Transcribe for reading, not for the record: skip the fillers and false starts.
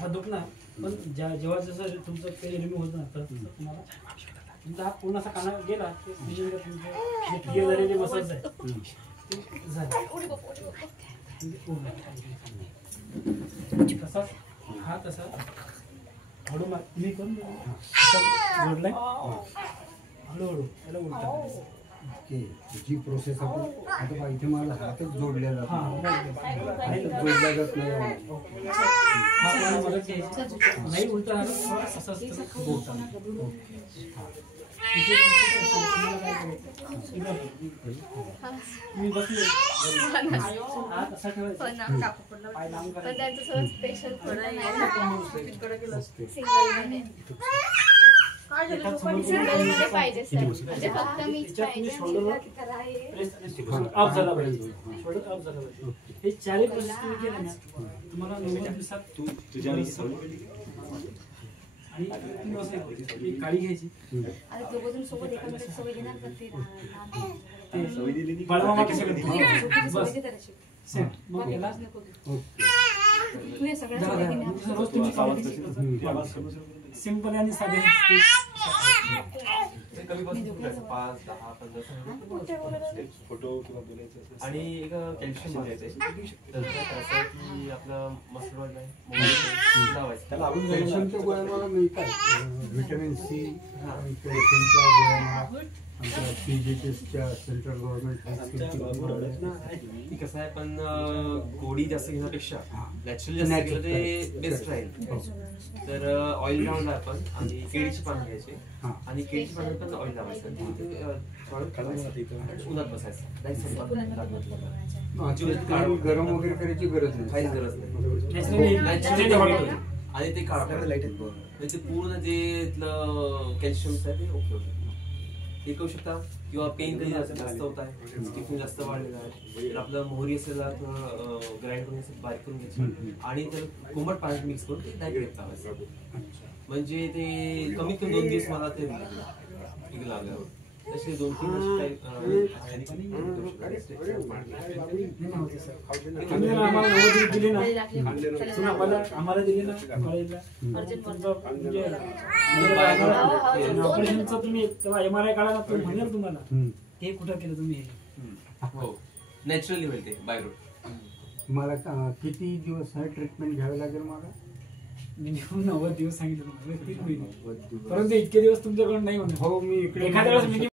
हा दुखणार पण जेव्हा जसं तुमचं ते रिमूव्ह होतं ना तर तुम्हाला तुमचा हा पूर्ण असा काना गेला की तुमचे क्लिअर झालेले मसल्स आहे तसाच हा तसा हळू मी करून जोडलाय हळूहळू त्याला उलटा जी प्रोसेस आपण आता इथे मला हातच जोडलेला जोडला जात नाही नाही उलटा मी बसले पाहिजे सर म्हणजे फक्त मीच पाहिजे अप झाला पाहिजे शोल्डर अप झाला पाहिजे हे चारही प्रोसेस तुम्ही केल्या ना तुम्हाला 90 दिवसात तुझ्या आणि 3 वाजता एक काळी घ्यायची अरे दोघं सोबत एकामेकांची सवय घेणार का ते सवय दिली बाळमामा कसे करते बस सेट मग याला तू हे सगळ्या रोज तुम्ही सिंपल आणि साधे फोटो किंवा बोलायचं आणि एक कॅल्शियम द्यायचं की आपला मसल लावायचं त्याला आपण कॅल्शियमच्या गोळ्या मला मिळतात व्हिटॅमिन सी कॅल्शियमच्या गोळ्या आमच्या CGHSच्या सेंट्रल गव्हर्नमेंट कसं आहे पण गोळी जास्त घेण्यापेक्षा नॅचरल जास्त घेतलं ते बेस्ट राहील तर ऑइल लावला आपण आणि केळीची पानं घ्यायची आणि केळीची पानं पण ऑइल लावायचं उन्हात बसायचं गरम वगैरे करायची गरज नाही काहीच गरज नाही आणि ते काढायला लाईट आहेत ते पूर्ण जे कॅल्शियम आहे ते ओके होतं हे करू शकता किंवा पेन कधी जास्त होत आहे स्टिफिंग जास्त वाढलेला आहे तर आपलं मोहरी असेल ग्राइंड करून बारीक करून घ्यायची आणि त्याला कोमट पाण्यात मिक्स करून ते डायरेक्ट लावायचं म्हणजे ते कमीत कमी 2 दिवस मला ते लागलं तसे 2-3 आम्हाला दिले ना कॉलेजला ऑपरेशनचं तुम्ही तेव्हा MRI काढा ना तुम्ही म्हणेल तुम्हाला हे कुठं केलं तुम्ही हो नॅचरली होईल ते बायरूट मला किती दिवस ट्रीटमेंट घ्यावी लागेल मला मिनिमम 90 दिवस सांगितलं परंतु इतके दिवस तुमच्याकडून नाही होणार हो मी इकडे एखाद्या वेळेस